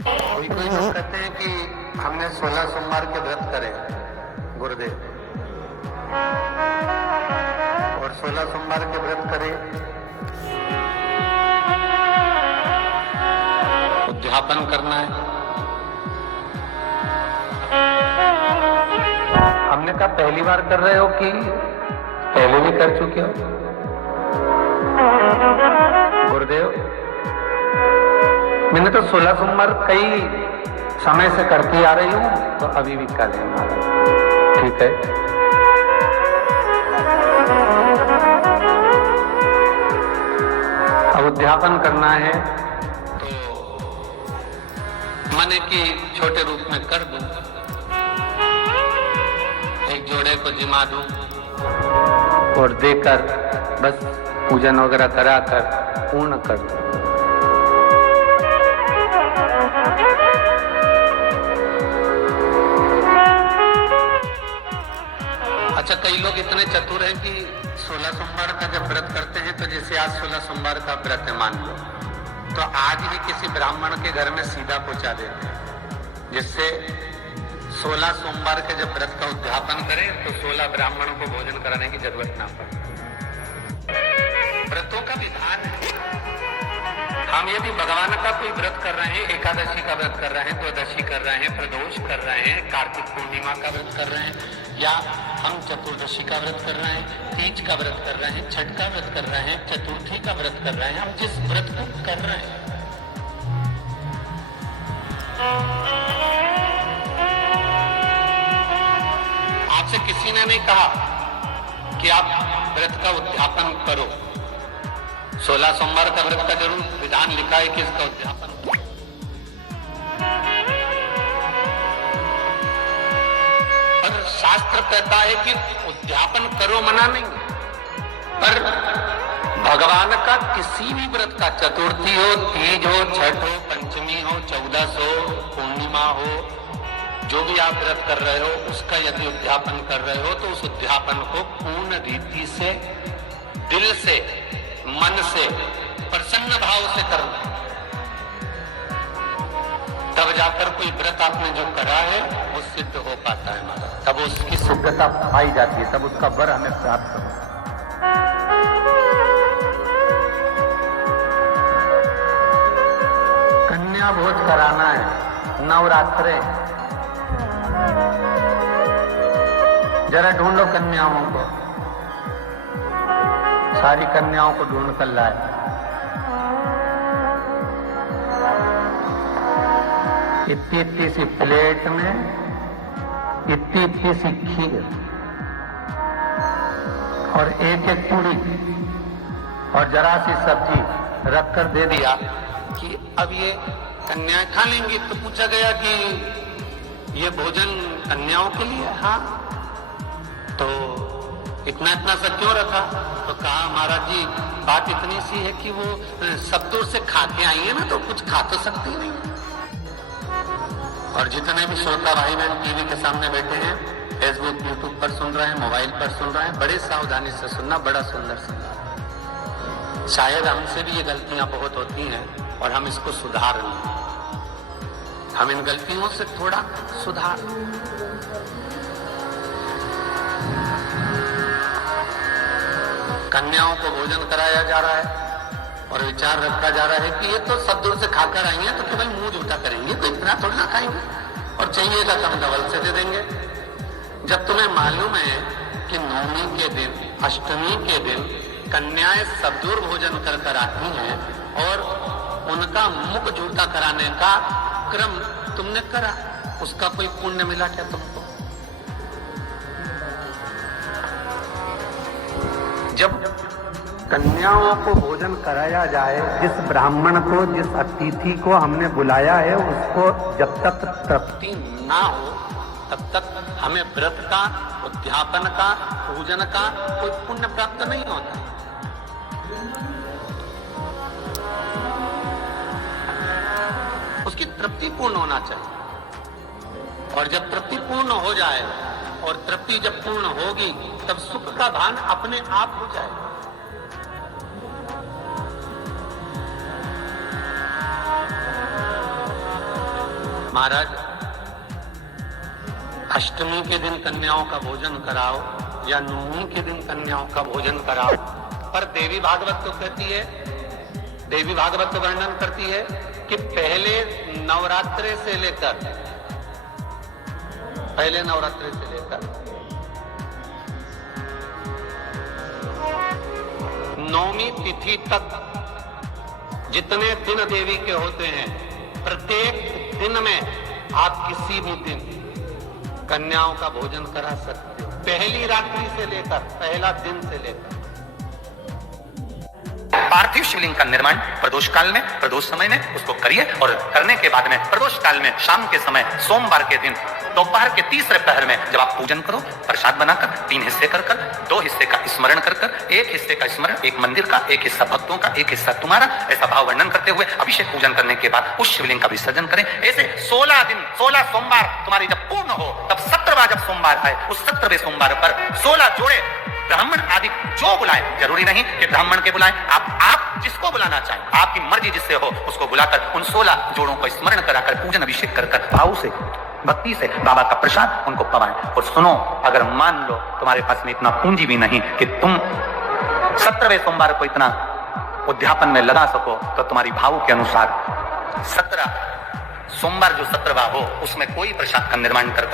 कोई कोई लोग कहते हैं कि हमने 16 सोमवार के व्रत करे गुरुदेव, और 16 सोमवार के व्रत करे, उद्यापन करना है। हमने कहा पहली बार कर रहे हो कि पहले भी कर चुके हो? गुरुदेव, मैंने तो 16 सोमवार कई समय से करती आ रही हूं, तो अभी भी कर लेना। ठीक है, अब उद्यापन करना है तो मन की छोटे रूप में कर दूं, एक जोड़े को जिमा दूं और देकर बस पूजन वगैरह कराकर पूर्ण कर दूं। अच्छा, कई लोग इतने चतुर हैं कि 16 सोमवार का जब व्रत करते हैं तो जैसे आज 16 सोमवार का व्रत है मान लो, तो आज ही किसी ब्राह्मण के घर में सीधा पहुंचा देते हैं, जिससे 16 सोमवार के जब व्रत का उद्यापन करें तो 16 ब्राह्मणों को भोजन कराने की जरूरत ना पड़े। व्रतों का विधान है। हम यदि भगवान का कोई व्रत कर रहे हैं, एकादशी का व्रत कर रहे हैं, द्वादशी कर रहे हैं, प्रदोष कर रहे हैं, कार्तिक पूर्णिमा का व्रत कर रहे हैं, या हम चतुर्दशी का व्रत कर रहे हैं, तीज का व्रत कर रहे हैं, छठ का व्रत कर रहे हैं, चतुर्थी का व्रत कर रहे हैं, हम जिस व्रत को कर रहे हैं, आपसे किसी ने नहीं कहा कि आप व्रत का उद्यापन करो। 16 सोमवार का व्रत का जरूर विधान लिखा है कि इसका उद्यापन करो। और शास्त्र कहता है कि उद्यापन करो, मना नहीं, पर भगवान का किसी भी व्रत का, चतुर्थी हो, तीज हो, छठ हो, पंचमी हो, 14 हो, पूर्णिमा हो, जो भी आप व्रत कर रहे हो उसका यदि उद्यापन कर रहे हो तो उस उद्यापन को पूर्ण रीति से, दिल से, मन से, प्रसन्न भाव से करना, तब जाकर कोई व्रत आपने जो करा है वो सिद्ध हो पाता है महाराज, तब उसकी सिद्धता पाई जाती है, तब उसका वर हमें प्राप्त होता है। कन्या भोज कराना है, नवरात्रे, जरा ढूंढो कन्याओं को, सारी कन्याओं को ढूंढ कर लाए। इतनी इतनी सी प्लेट में इतनी इतनी सी खीर और एक एक पूरी और जरा सी सब्जी रख कर दे दिया कि अब ये कन्याएं खा लेंगी। तो पूछा गया कि ये भोजन कन्याओं के लिए? हाँ। तो इतना इतना सा क्यों रखा? तो कहा महाराज जी बात इतनी सी है कि वो सब दूर से खा के आई है ना, तो कुछ खा तो सकती नहीं। और जितने भी श्रोता भाई बहन टीवी के सामने बैठे हैं, फेसबुक यूट्यूब पर सुन रहे हैं, मोबाइल पर सुन रहे हैं, बड़े सावधानी से सुनना, बड़ा सुंदर सुनना। शायद हमसे भी ये गलतियां बहुत होती हैं और हम इसको सुधार लें, हम इन गलतियों से थोड़ा सुधार। कन्याओं को भोजन कराया जा रहा है और विचार रखा जा रहा है कि ये तो सब दूर से खाकर आई हैं, तो केवल मुंह झूठा करेंगे, तो इतना थोड़ा ना खाएंगे, और चाहिएगा तो हम डबल से दे देंगे। जब तुम्हें मालूम है कि नवमी के दिन, अष्टमी के दिन कन्याएं सब दूर भोजन कर कर आती हैं और उनका मुख झूठा कराने का क्रम तुमने करा, उसका कोई पुण्य मिला क्या तुमको? जब कन्याओं को भोजन कराया जाए, जिस ब्राह्मण को, जिस अतिथि को हमने बुलाया है, उसको जब तक तृप्ति ना हो तब तक हमें व्रत का, उद्यापन का, पूजन का कोई पुण्य प्राप्त नहीं होता। उसकी तृप्ति पूर्ण होना चाहिए, और जब तृप्ति पूर्ण हो जाए, और तृप्ति जब पूर्ण होगी तब सुख का भान अपने आप हो जाएगा। महाराज, अष्टमी के दिन कन्याओं का भोजन कराओ या नवमी के दिन कन्याओं का भोजन कराओ, पर देवी भागवत तो कहती है, देवी भागवत तो वर्णन करती है कि पहले नवरात्रे से लेकर नौमी तिथि तक जितने दिन देवी के होते हैं, प्रत्येक दिन में आप किसी भी दिन कन्याओं का भोजन करा सकते हो, पहली रात्रि से लेकर, पहला दिन से लेकर। पार्थिव शिवलिंग का निर्माण प्रदोष काल में, प्रदोष समय में उसको करिए और करने के बाद में प्रदोष काल में शाम के समय सोमवार के दिन दोपहर के तीसरे पहर में जब आप पूजन करो, प्रसाद बनाकर 3 हिस्से कर 2 हिस्से का स्मरण कर 1 हिस्से का स्मरण, एक मंदिर का, 1 हिस्सा भक्तों का, 1 हिस्सा तुम्हारा, ऐसा भाव वर्णन करते हुए अभिषेक पूजन करने के बाद उस शिवलिंग का विसर्जन करें। ऐसे 16 दिन, 16 सोमवार तुम्हारी जब पूर्ण हो, तब 17वां जब सोमवार आए, उस 17वें सोमवार पर 16 जोड़े ब्राह्मण आदि जो बुलाएं, जरूरी नहीं कि ब्राह्मण के बुलाएं, आप जिसको बुलाना चाहें, आपकी मर्जी जिससे हो उसको बुलाकर उन 16 जोड़ों को स्मरण कराकर पूजन अभिषेक कर भाव से, भक्ति से बाबा का प्रसाद उनको पवाएं। और सुनो, अगर मान लो तुम्हारे पास में इतना पूंजी भी नहीं कि तुम 17वें सोमवार को इतना उद्यापन में लगा सको, तो तुम्हारी भाव के अनुसार 17 सोमवार जो 17वां हो उसमें कोई प्रसाद का निर्माण कर